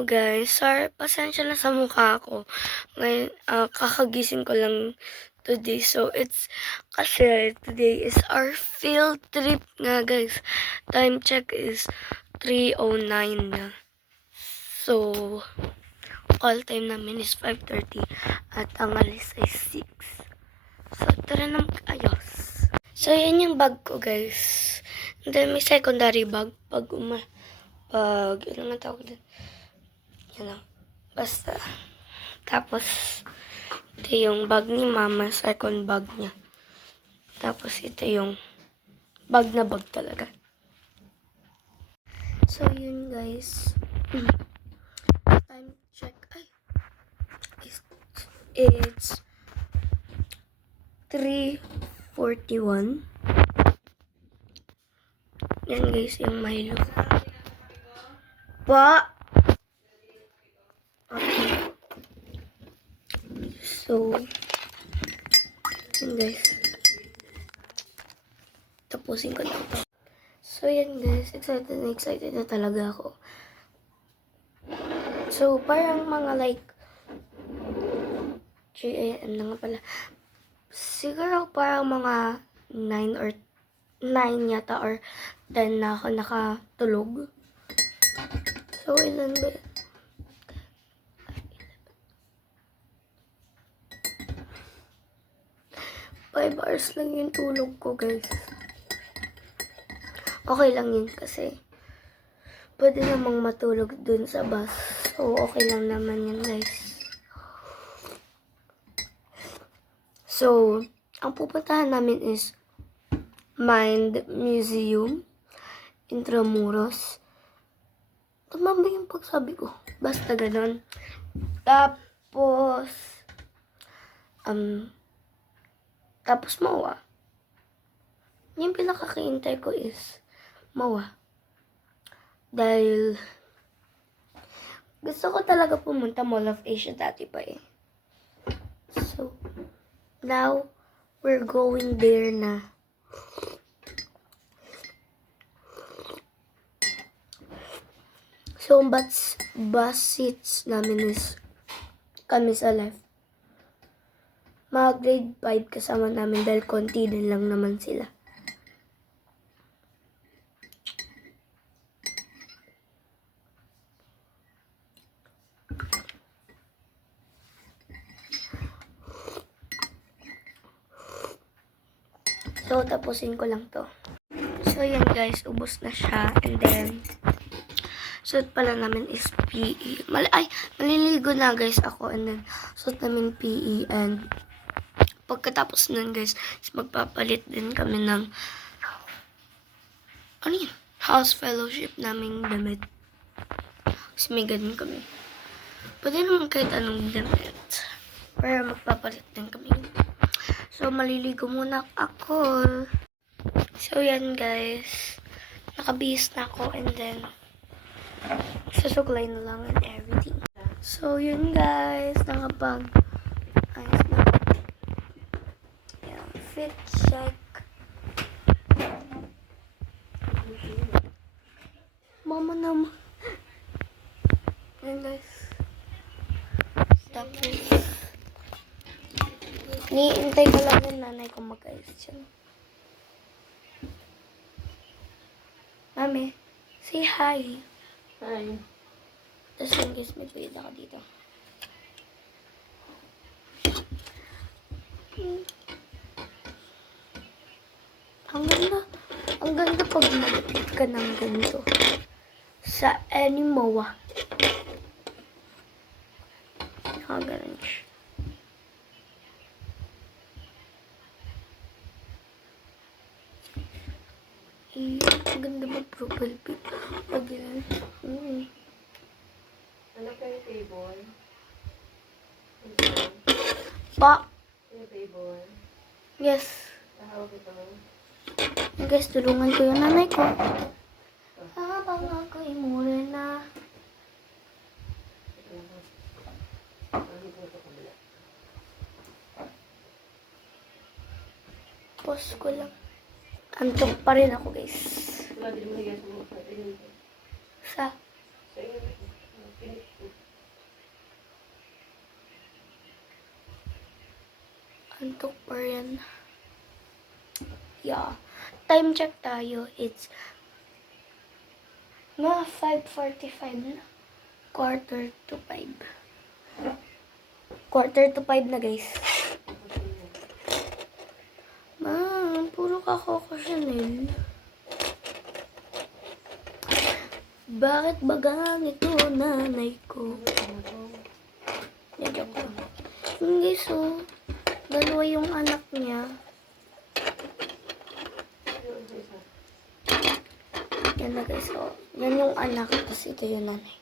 Hello guys, sorry, pasensya na sa mukha ko. Ngayon, kakagising ko lang today. So, kasi today is our field trip nga guys. Time check is 3:09 na. So, call time namin is 5:30 at ang alis ay 6. So, tara na mag-ayos. So, yan yung bag ko guys. And then, may secondary bag ano nga tawag din? Yan lang. Basta. Tapos, ito yung bag ni mama, second bag niya. Tapos, ito yung bag na bag talaga. So, yun guys. Time check. It's 3:41. Yan guys, yung Milo. Okay. So, yun guys. Tapusin ko lang to. So, yan guys. Excited na talaga ako. So, parang mga like 3 AM na nga pala. Siguro parang mga 9 or 9 yata or 10 na ako nakatulog. So, ilan ba? 5 hours lang yung tulog ko, guys. Okay lang yun kasi pwede namang matulog dun sa bus. So, okay lang naman yun, guys. So, ang pupuntahan namin is Mind Museum, Intramuros. Tama ba yung pagsabi ko? Basta ganon. Tapos MOA. Yung pinakakaintay ko is MOA. Dahil gusto ko talaga pumunta Mall of Asia dati pa eh. So, now, we're going there na. So, bus seats namin is kami sa left. Mga grade 5 kasama namin dahil konti din lang naman sila. So, tapusin ko lang to. So, yan guys, ubos na siya. And then, suot pala namin is PE. Maliligo na guys ako. And then, suot namin PE. And, pagkatapos nun guys, magpapalit din kami ng house fellowship naming damit. Kasi may ganun kami. Pwede naman kahit anong damit. Pero magpapalit din kami. So, maliligo muna ako. So, yan guys. Nakabihis na ako and then susuklay na lang and everything. So, yun guys. Ayos na. Yan. Fit check. Mama naman. Yan guys. Tapos, niintay ko lang yung nanay ko mag-ayos dyan. Mami, say hi. Hi. Tapos yung guys, may tuwid ako dito. Ang ganda pag mag-eat ka ng ganito. Sa Animoa. Nakaganon siya. Ang ganda mag-profile pic. Pag yan. Ano kayo table? Pa! Yung table? Yes. Tahawag ito. Guys, tulungan ko yung nanay ko. Habang ako'y mula na. Pause ko lang. Antok pa rin ako guys. Sa? Antok pa rin. Yeah. Time check tayo. It's mga 5:45 na. Quarter to 5. Quarter to 5 na, guys. Puro ka Coco Chanel. Bakit ba ganito, nanay ko? Joke lang. Hindi, so, dalawa yung anak niya. Yan na, guys. So, yan yung anak, tapos ito yung nanay.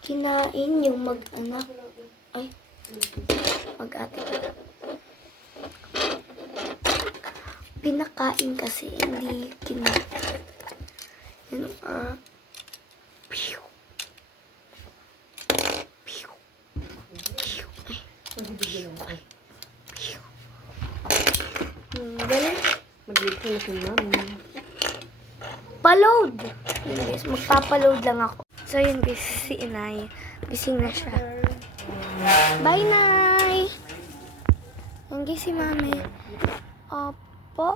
Kinain yung mag-anak. Ay, mag-ate. Pinakain kasi, hindi kinain. Yan, pew. Pew. Pew. Ay. Pew. Galing. Mag-live ko na si mami. Paload! Yun guys, magpapaload lang ako. So yun guys, si inay. Gising na siya. Bye, Nay! Yan guys, si mami. Opo.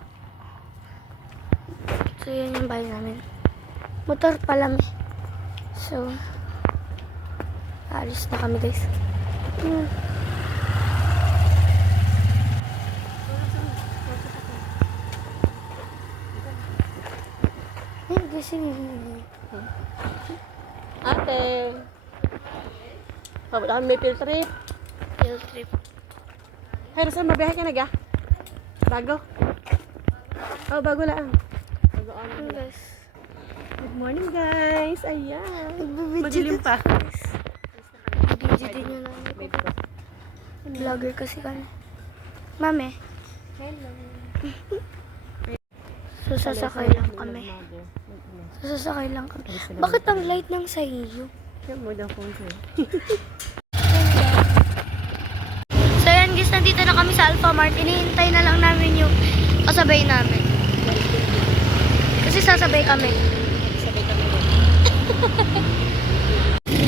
So yun yung bahay namin. Motor pala may. So, alis na kami guys. Yan guys, Ate! Pabot kami may field trip. field trip. Hey, saan mabiyahe ka na ga? Bago? Oh, bago lang. Bago Yan guys. Good morning, guys. Ayan. Madilim pa. Video din yun namin. Vlogger kasi kami. Mami. Hello. So, sasakay lang kami. Sasakay lang kami. Bakit ang light ng sa iyo? Yan mo daw phone sa'yo. So, yan guys, nandito na kami sa Alpha Mart. Inihintay na lang namin yung kasabay namin. Kasi sasabay kami. Sabay kami doon.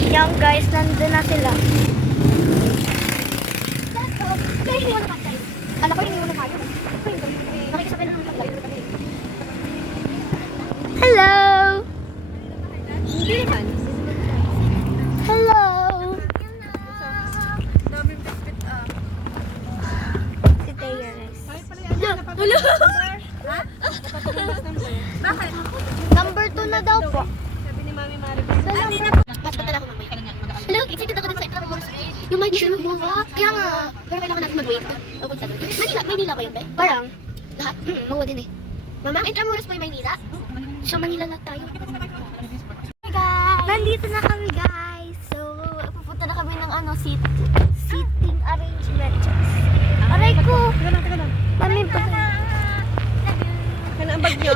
Yan guys, nandun na sila. Alam ko, hindi mo na tayo. Nakikisabay na naman tayo. Hello! Hindi naman. Hello! Daming bitbit Si Taya guys. Hello! Ha? Bakit? Number 2 na daw po. Sabi ni Mami Maribel. Mas patala ko mamaya. Hello, excited ako dun sa Itlog Wars. Yung may show mo ba? Kaya nga, pero kailangan natin mag-wait. Papunta doon. Maynila ba yun, be? Parang, Lahat? Mawa din eh. Mama, Intramuros po yung Maynila? So, Manila lahat tayo. Hi guys! nandito na kami guys. So, pupunta na kami ng Seating arrangement. Aray ko! Teka lang. Mami pa. Ano ang bag niyo?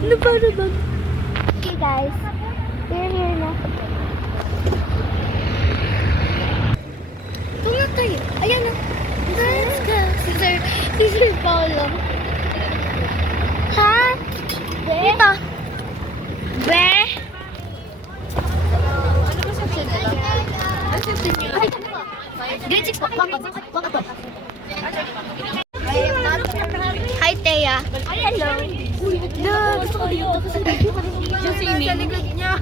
Ano ba? Okay guys, we're here na. Ito nga tayo. Ayan na. Let's go. Si Sir Paolo. Ha? Dito. Be? Grade 6 po. Welcome po. Hi, Thea. Hello. No, gusto ko dito. Yung sini. Sa likod niya.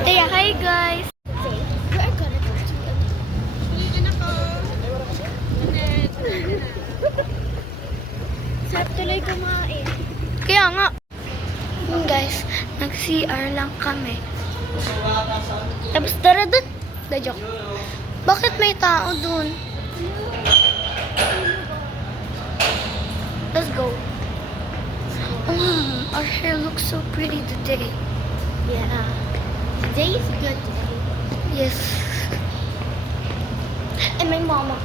Thea, hi guys. Sarap tuloy kumain. Kaya nga. Guys, nag-CR lang kami. Tapos tara dun. Da joke. Bakit may tao dun? Let's go. Our hair looks so pretty today. Yeah. Today is good today. Yes. And my mama.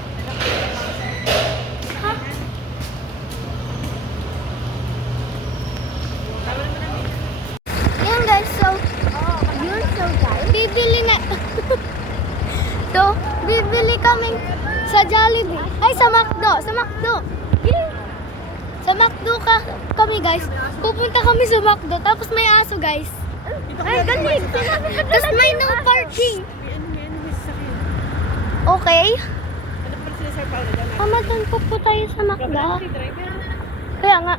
Huh? Ayan guys, so, Yun, so guys. bibili na, kaming sa Jollibee. Ay, sa McDo. Sa McDo. Sa McDo kami, guys. Pupunta kami sa McDo. Tapos may aso, guys. Ay, galing. Tapos may no parking. Okay. Pamatan po tayo sa McDo. Kaya nga.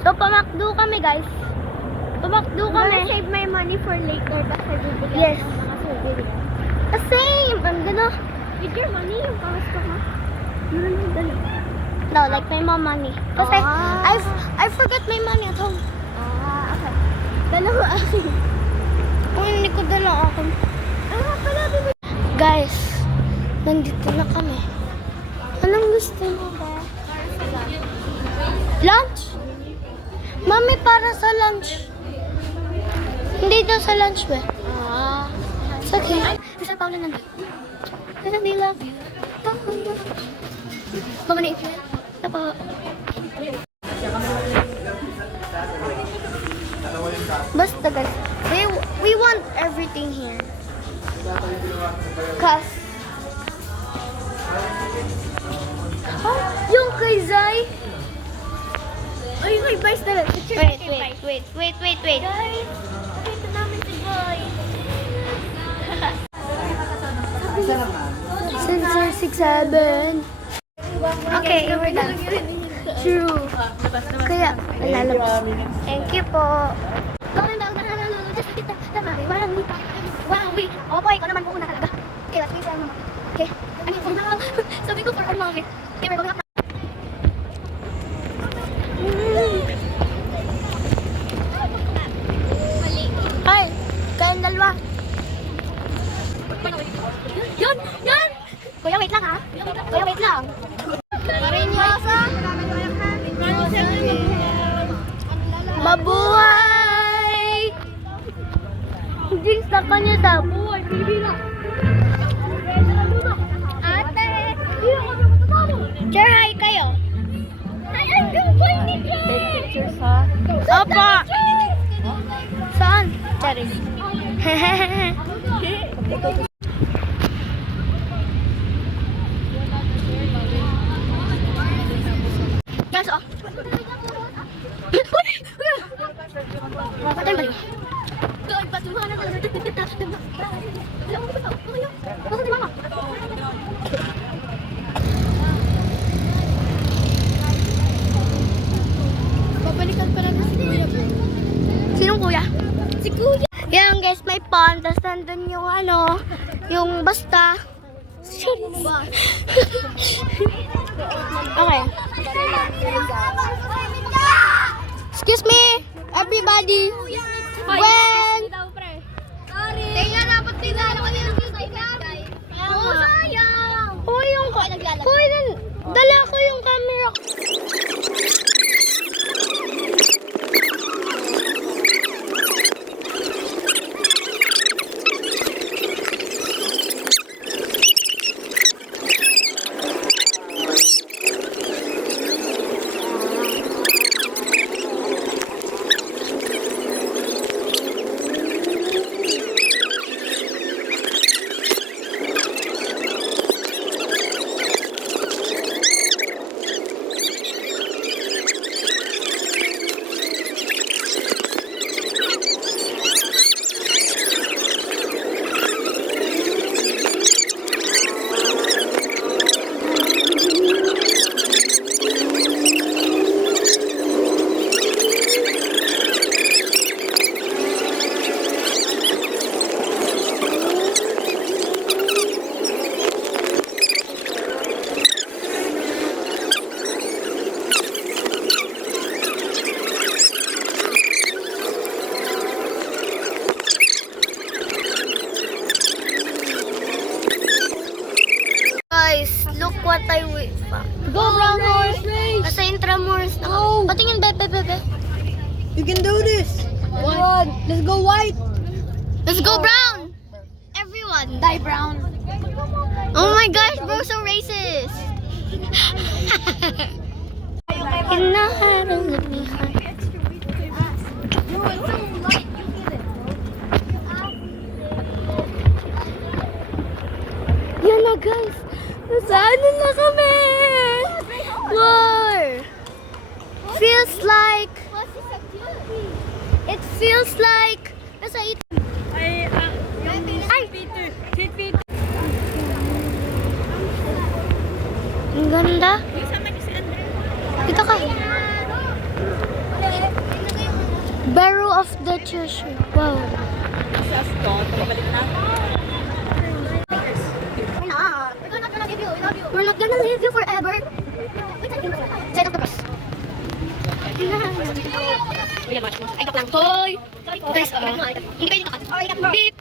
So, pa-McDo kami, guys. Pa-McDo kami. Save my money for later kasi bibigyan Yes. ng mga souvenir. Same. Ang gano. With your money, yung pamasko mo. No, like my mom money. Kasi I forgot my money at home. Okay. Dalawa akin. Kung hindi ko dala ako. Pala, bibigyan. Guys, nandito na kami. Anong gusto mo ba? Lunch? Mami, para sa lunch. Hindi daw sa lunch ba? It's okay. Sa Paula nandun. I love you. Mama na ito. Tapo. Basta guys, we want everything here. Cause yung kay Zai. Ay, bye na lang. Wait. Guys, ito namin si Boy. Sensor 6-7. Okay, we're done. True. Kaya, lalabas. Thank you po. Going down the hallelujah, just kita. Wow, we. Oh boy, ikaw naman muna talaga. Okay, let's wait for mama. Okay. Sabi ko for mama. Okay, we're going up. Ay, kayong dalawa. Yun! Kuya, wait lang ha. Kuya, wait lang. Marinyosa. Mabuhay! Jinx na kanya sa buhay. Ate! Chair hi kayo. Ay, ang boy ni Pictures ha? Opo! Saan? Charis. Guys, oh. Patay ba yun? Guys, patuhan na talaga. Alam mo si mama? Babalikan pa natin si kuya. Sinong kuya? Si kuya. Yan guys, may pond. Tapos nandun yung ano, yung basta. Okay. Excuse me, everybody. When? Kaya dapat tinalo ko nila yung guys. Oh, sayang. Hoy, yung dala ko yung camera. Guys, look what I found. Go, brown horse race. Nasa Intramuros na. Go. Patingin, bebe. You can do this. One. Let's go white. Let's go brown! Everyone! Die brown. Oh my gosh, bro, so racist! Hinaharang labihan. Yan na guys! It feels like nasa Ay! Ang ganda. Dito ka. Barrow of the Treasure. Wow. We're not gonna leave you forever. Side of the bus. Ay, lang. Hoy! Guys, hindi kayo nakakat. Beep!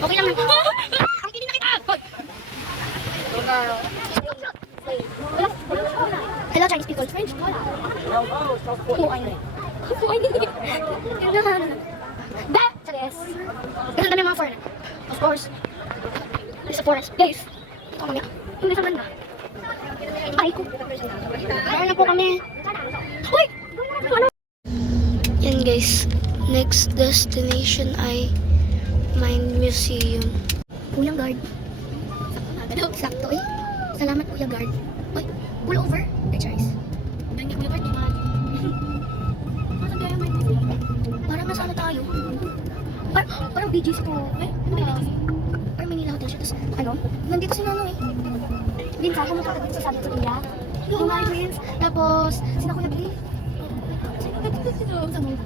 Okay lang. Ang kinin na kita! Hoy! Hello, Chinese people. French? Who I know? Who I know? That! Charis! Ito dami mga foreigner. Of course. It's a forest. Guys, ito kami. Hindi sa ganda. Ay ko. Meron na po kami. Uy! Ano? Yan guys, next destination ay Mind Museum. Kuya guard. Sakto eh. Salamat Kuya guard. Uy, pull over. Ay, Charis. Ganyan Kuya guard, di ba? Nasaan kaya may parang nasa ano tayo? Parang BGC po. Eh, ano ba yung BGC? Parang Manila Hotel siya. Tapos, ano? Nandito si Nono eh. Dinsa, pumunta ka din sa sabi sa Kuya. Yung mga twins. Tapos, sina Kuya Gray. Saan mo?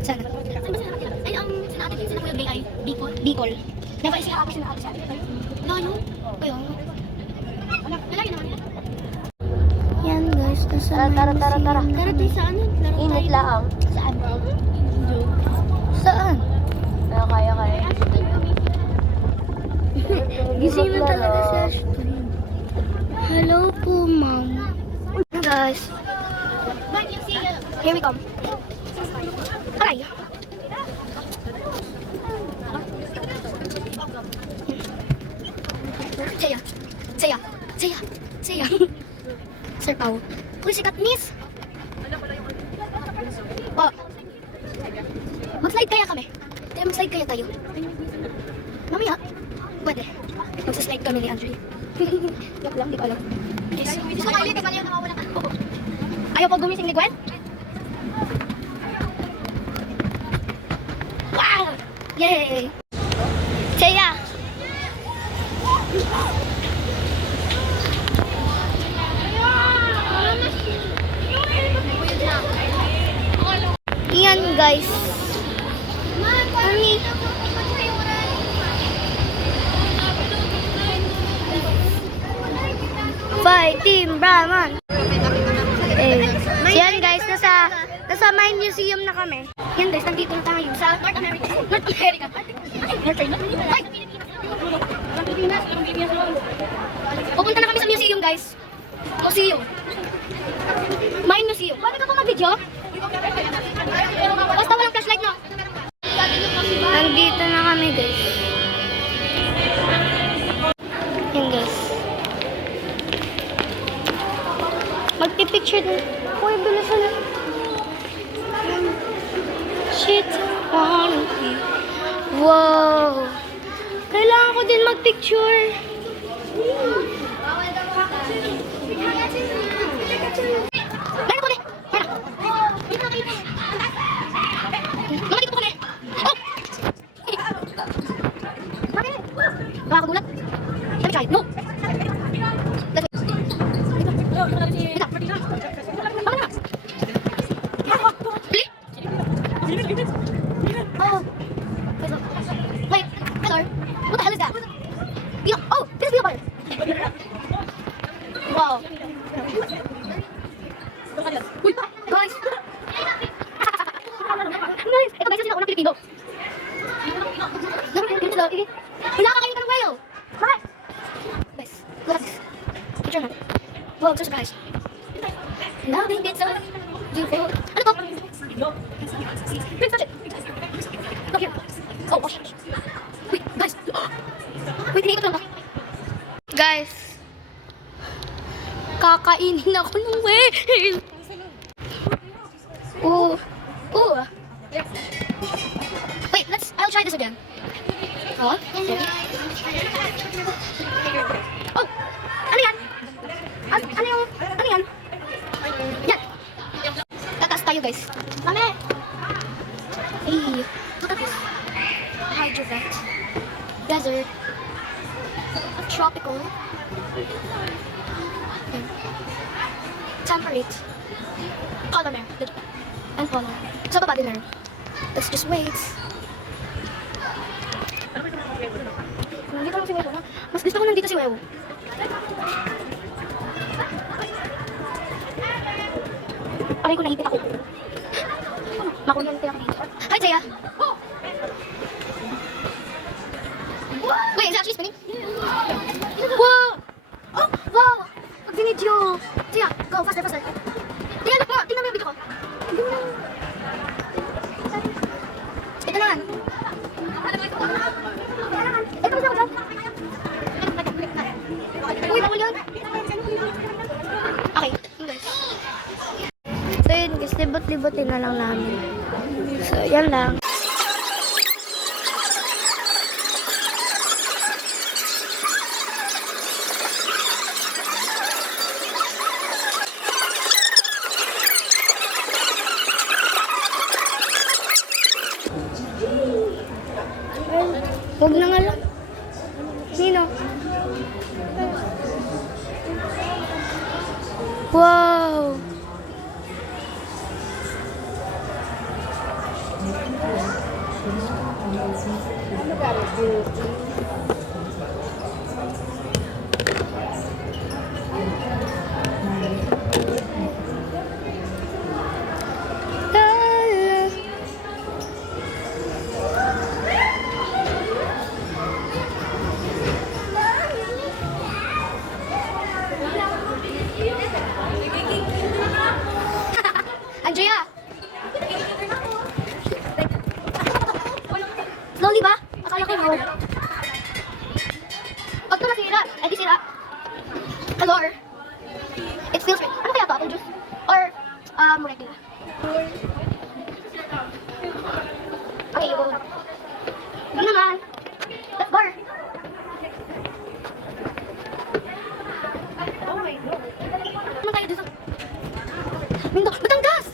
Sana. Saan ba sila? Ay, sina ate sina Kuya Gray ay Bicol. Bicol. Never sila ate sina ate siya. Ano? Kayo? Lalaki naman yan. Yan guys, nasa Mind Museum. Tara tayo sa ano? Init lang. Saan? Saan? Kaya. Gising na talaga si Ashton. Hello po, ma'am. Guys, Here we come. Aray! Saya. Sir Pao. Uy, sikat, miss! Po. Mag-slide kaya kami. Mag-slide kaya tayo. Mamaya. Pwede. Mag-slide kami ni Andre. Joke lang, di ko alam. Yes. Ayaw ko gumising ni Gwen? Wow! Yay! Saya! yan guys. Mami. Fight Team Brahman. Yan guys, nasa Mind Museum na kami. Yan guys, nandito na tayo sa North America. North America. Ay! Pupunta na kami sa museum guys. Museum. Mind Museum. Pwede ka pa mag-video? Basta walang flashlight no? Nandito na kami guys. Yan guys. Magpipicture din. Uy, bilisan na. Shit. Wow. Kailangan ko din magpicture. Meron ko na! Meron! Mamatid ko kami! Oh! Nakakagulat? Sabi siya, no! Oh! Wait, hello? What the hell is that? Oh, this is Bill Burr! Wow! Uy, guys! Nice! Ito guys, yung sinaunang Pilipino. Wala ka kayo ng whale! Bakit? Guys, look at this. Picture na. Wow, I'm so surprised. Loving it so beautiful. Ano to? Please touch it. Look here. Oh, oh shit. Wait, guys. Wait, hiniikot lang ba? Guys. Kakainin ako ng whale. Ooh. Ooh. Wait, I'll try this again. Oh. Oh. Ano yan? Ano yan? Yan. Tataas tayo tayo, guys. Mami! Hey, look at this. Hydro vent. Desert. Tropical. Okay. Temperate. Polar bear. And polar. Sa baba din meron. Let's just wait. Nandito lang si Wewo. Mas gusto ko nandito si Wewo. Aray ko, nahipit ako. Makuryente ako dito. Hi, Jaya! Wait, is it actually spinning? Wow! Oh, wow! Pag binidyo! Jaya, go, faster, faster. Jaya, look mo! Tingnan mo yung video ko. Ito naman. Ito mo dyan. Uy, bawal yun. Okay, guys. So yun guys, libot-libotin na lang namin. So yan lang. Huwag na nga lang. Nino? Wow! Andrea! Slowly ba? Akala ko no. Pag ito nasira, ay di sira. Hello? It still straight. Ano kaya to? Apple juice? Or, regular? Okay, go. Yun naman. Let's go. Ano tayo dito? Batangas!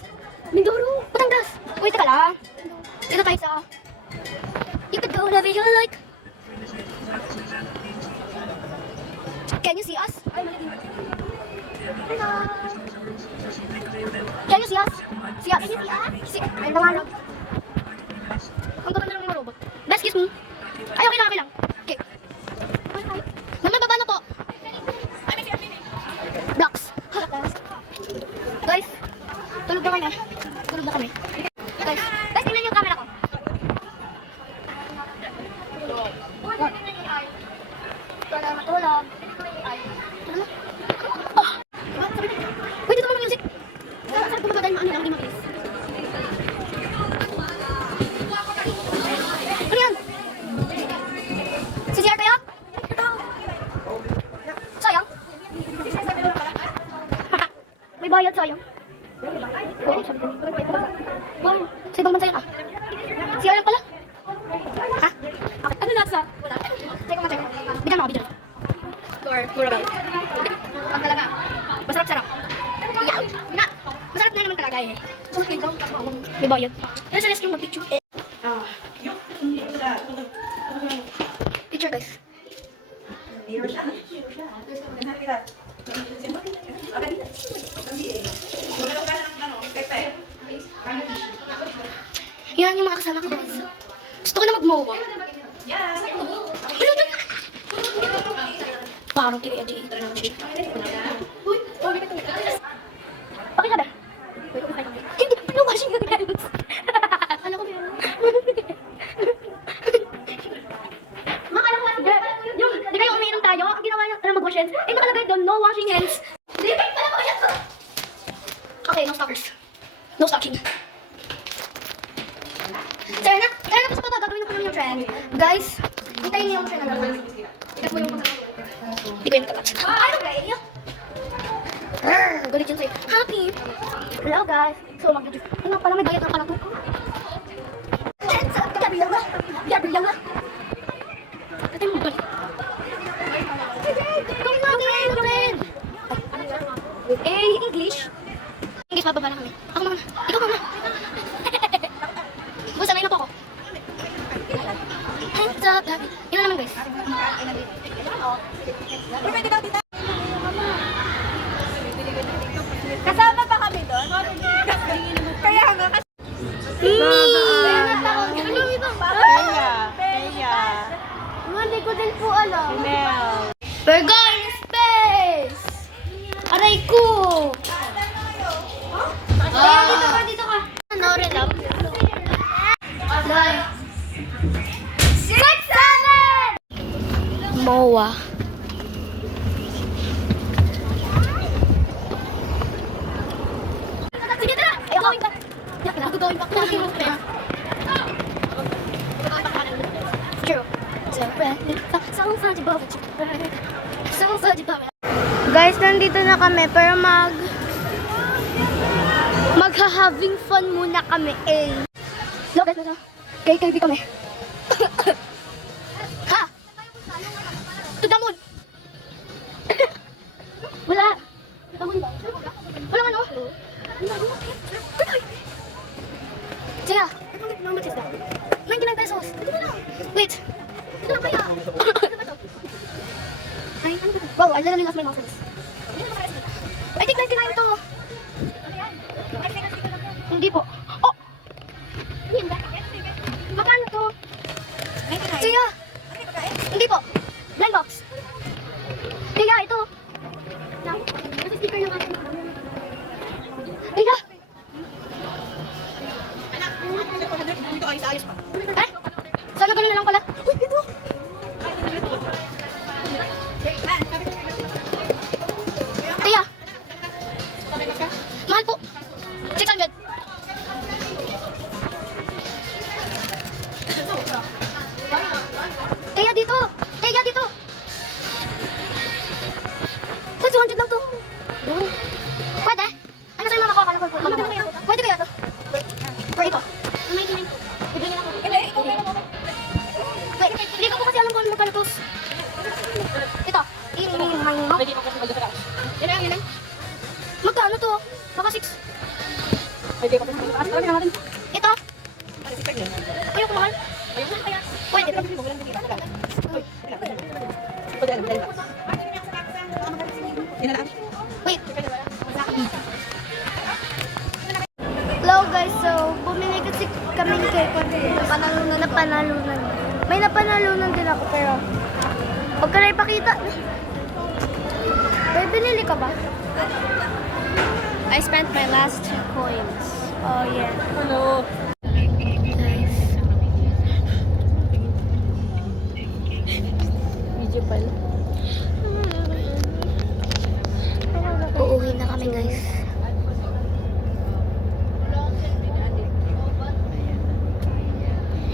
Mindoro! Batangas! Wait, teka lang. Dito tayo sa... You could go wherever you like. Can you see us? Hello! Can you see us? See us? Ay, nawalag. Ang ganda lang ng robot. Best kiss me. Ay, okay lang. Okay. Mama, baba na po. Blocks. Guys, tulog na kami. Guys, tingnan yung camera ko. Para matulog. Wait, dito mo music. Saan ko magdadaan yung ano lang, hindi mabilis. Ano yan? Si CR kaya? Sayang. May bayad, sayang. Oo, sabi ko. Wow, sa ibang bansa yun ah. CR lang pala. Ha? Okay. Ano nasa? Wala. Check mo. Bigyan mo ako, bigyan. Mura ba? Ang talaga. Masarap-sarap. Yeah. Na. Masarap na naman talaga eh. May bayad. Pero sa rescue mag-picture. Picture guys. Yan yung mga kasama ko guys. Gusto ko na mag-mowa. Parang TV-AG. Uy, okay ka ba? Hindi, no washing yung hands. Alam ko meron. Makala ko yung, di ba yung umiinom tayo? Ang ginawa niya, alam mag-wash hands. Eh, nakalagay doon, no washing hands. Lipit pala ko yan. Okay, no stalkers. No stalking. Tara na po sa baba, gagawin na po namin yung trend. Guys, hintayin niyo yung trend na gagawin. Ikat mo yung mga. Hindi ko yung nagkapat. Okay. Galit yun sa'yo. Happy. Hello guys. So mag-video. Ano pala may bayad ng pala to? Gabriela. Ito yung balik. Gawin natin. English. English, bababa na kami. Ako muna. Ikaw muna. Boss, sanay na po ako. Hands up. Ilan naman guys? Kasama pa kami doon? Kaya nga, hindi ko din po alam. Burger in space! Aray ko! Dito ka. Ano rin lang? 6, 7! MOA. Sige, tara! Ay, ako. Gagawin pa. Guys, nandito na kami pero magha-having fun muna kami Hello guys, kay kami. Ha? To the moon. Wala. To the moon ba? Wala man oh. Siya. How much is that? 99 pesos. Wait. Ito lang kaya. Ay, ano ba? Wow, I literally lost my mouse. I think 99 ito. Hindi po. Oh! Magkano to? Siya! Hindi po. Blind box. Kaya ito. Kasi sticker lang ako. Kaya! Eh? Sana ganun na lang pala. Uy, ito! Kaya! Mahal po. 600. Kaya dito! Kaya dito! Sa 200 lang to. Pwede? Ano sa'yo mama ko? Akala ko mama mo. Pwede kaya to? Or ito? Wait, hindi ko po kasi alam kung ano magkano to. Ito. Magkano to? Baka 6. Ito? Ayaw ko mahal. Pwede ba? Wait. Hello guys, so bumili kasi kami cake napanalunan. May napanalunan din ako pero huwag ka na ipakita. May binili ka ba? I spent my last 2 coins. Oh yeah. Hello. Video pala. Uuwi na kami guys.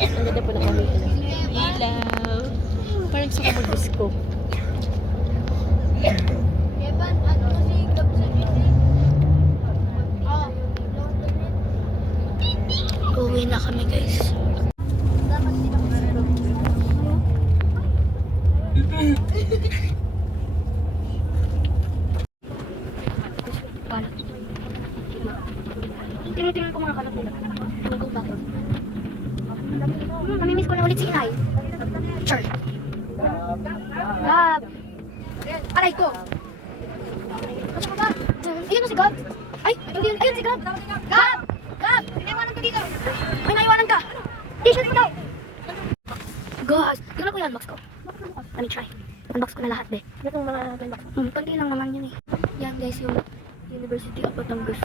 Ang ganda po na kami. Ilaw. Parang gusto ko mag-disco. Uuwi na kami guys. Tinitingnan ko mga kalat nila. Ano ko ba? Namimiss ko na ulit si Inay. Sure. Gab! Aray ko! Ano ka ba? Ayun na si Gab! Ay! Ayun si Gab! Gab! Gab! Iniwanan ka dito! May naiwanan ka! T-shirt mo daw! God! Gano'n ko yung unbox ko. Let me try. Unbox ko na lahat, be. Itong mga unbox. Pandi lang naman yun eh. Yan guys, yung University of Batangas.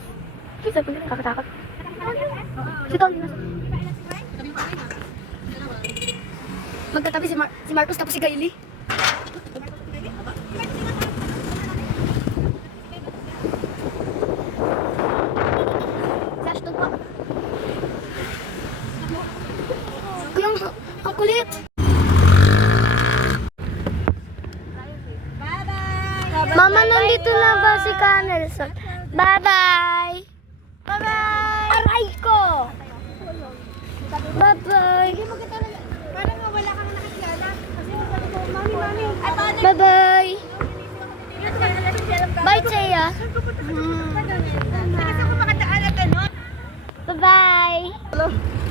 Sabi ko na nakakatakot. Si Tony na. Magkatabi si Marcos tapos si Kylie. Flash to pa. Kaya ang kulit. Mama, nandito na ba si Canelson? Bye-bye! Bye-bye! Aray ko! Bye-bye! Parang wala kang nakakilala. Kasi sabi ko, mami. Bye-bye! Bye, Cheya! Saan ko makadaan at ano? Go.